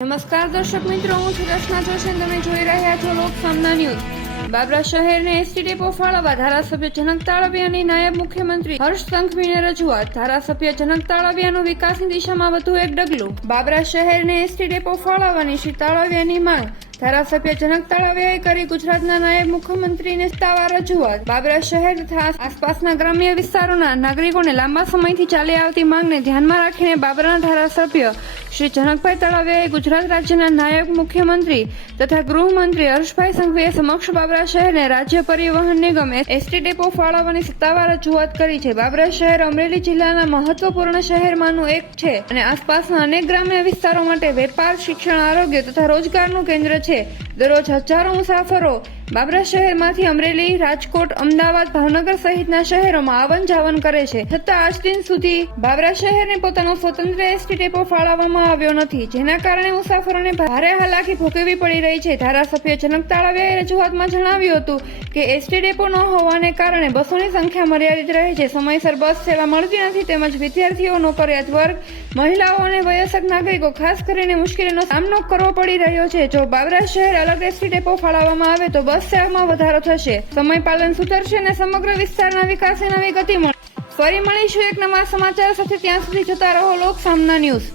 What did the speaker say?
નમસ્કાર દર્શક મિત્રો, હું છું રચના જોશી અને તમે જોઈ રહ્યા છો લોક સામના ન્યૂઝ। બાબરા શહેરને એસટી ડેપો ફાળવવા ધારાસભ્ય જનક તાળવિયાની નાયબ મુખ્યમંત્રી હર્ષ સંઘવીને રજૂઆત। ધારાસભ્ય જનક તાળવિયાનું વિકાસની દિશામાં વધુ એક ડગલું। બાબરા શહેરને એસટી ડેપો ફાળવવાની શ્રી તાળવિયાની માંગ ધારાસભ્ય જનક તાળવિયાએ કરી ગુજરાતના નાયબ મુખ્યમંત્રીને સત્તાવાર રજૂઆત। બાબરા શહેર તથા આસપાસના ગ્રામ્ય વિસ્તારોના નાગરિકોને લાંબા સમયથી ચાલી આવતી માંગને ધ્યાનમાં રાખીને બાબરાના ધારાસભ્ય શ્રી જનકભાઈ તાળવિયાએ ગુજરાત રાજ્યના નાયબ મુખ્યમંત્રી તથા ગૃહમંત્રી હર્ષભાઈ સંઘવીએ સમક્ષ બાબરા શહેરને રાજ્ય પરિવહન નિગમ એસટી ડેપો ફાળવવાની સત્તાવાર રજૂઆત કરી છે। બાબરા શહેર અમરેલી જિલ્લાના મહત્વપૂર્ણ શહેરમાંનું એક છે અને આસપાસના અનેક ગ્રામ્ય વિસ્તારો માટે વેપાર, શિક્ષણ, આરોગ્ય તથા રોજગારનું કેન્દ્ર છે। દરરોજ હજારો મુસાફરો બાબરા શહેરમાંથી અમરેલી, રાજકોટ, અમદાવાદ, ભાવનગર સહિતના શહેરોમાં આવન જાવન કરે છે, છતાં આજ દિન સુધી બાબરા શહેરને પોતાનો સ્વતંત્ર એસટી ડેપો ફાળવવામાં આવ્યો નથી, જેના કારણે મુસાફરોને ભારે હાલાકી ભોગવવી પડી રહી છે। ધારાસભ્ય જનક તાળવિયાએ રજૂઆતમાં જણાવ્યું હતું કે એસટી ડેપો ન હોવાને કારણે બસોની સંખ્યા મર્યાદિત રહે છે, સમયસર બસ સેવા મળતી નથી, તેમજ વિદ્યાર્થીઓ, નોકરિયાત વર્ગ, મહિલાઓ અને વયસ્ક નાગરિકો ખાસ કરીને મુશ્કેલીનો સામનો કરવો પડી રહ્યો છે। જો બાબરા શહેર અલગ એસટી ડેપો ફાળવવામાં આવે તો બસ સેવામાં વધારો થશે, સમય પાલન સુધરશે અને સમગ્ર વિસ્તારના વિકાસને નવી ગતિ મળશે। ફરી મળીશું એક નવા સમાચાર સાથે, ત્યાં સુધી જોતા રહો લોક સામના ન્યૂઝ।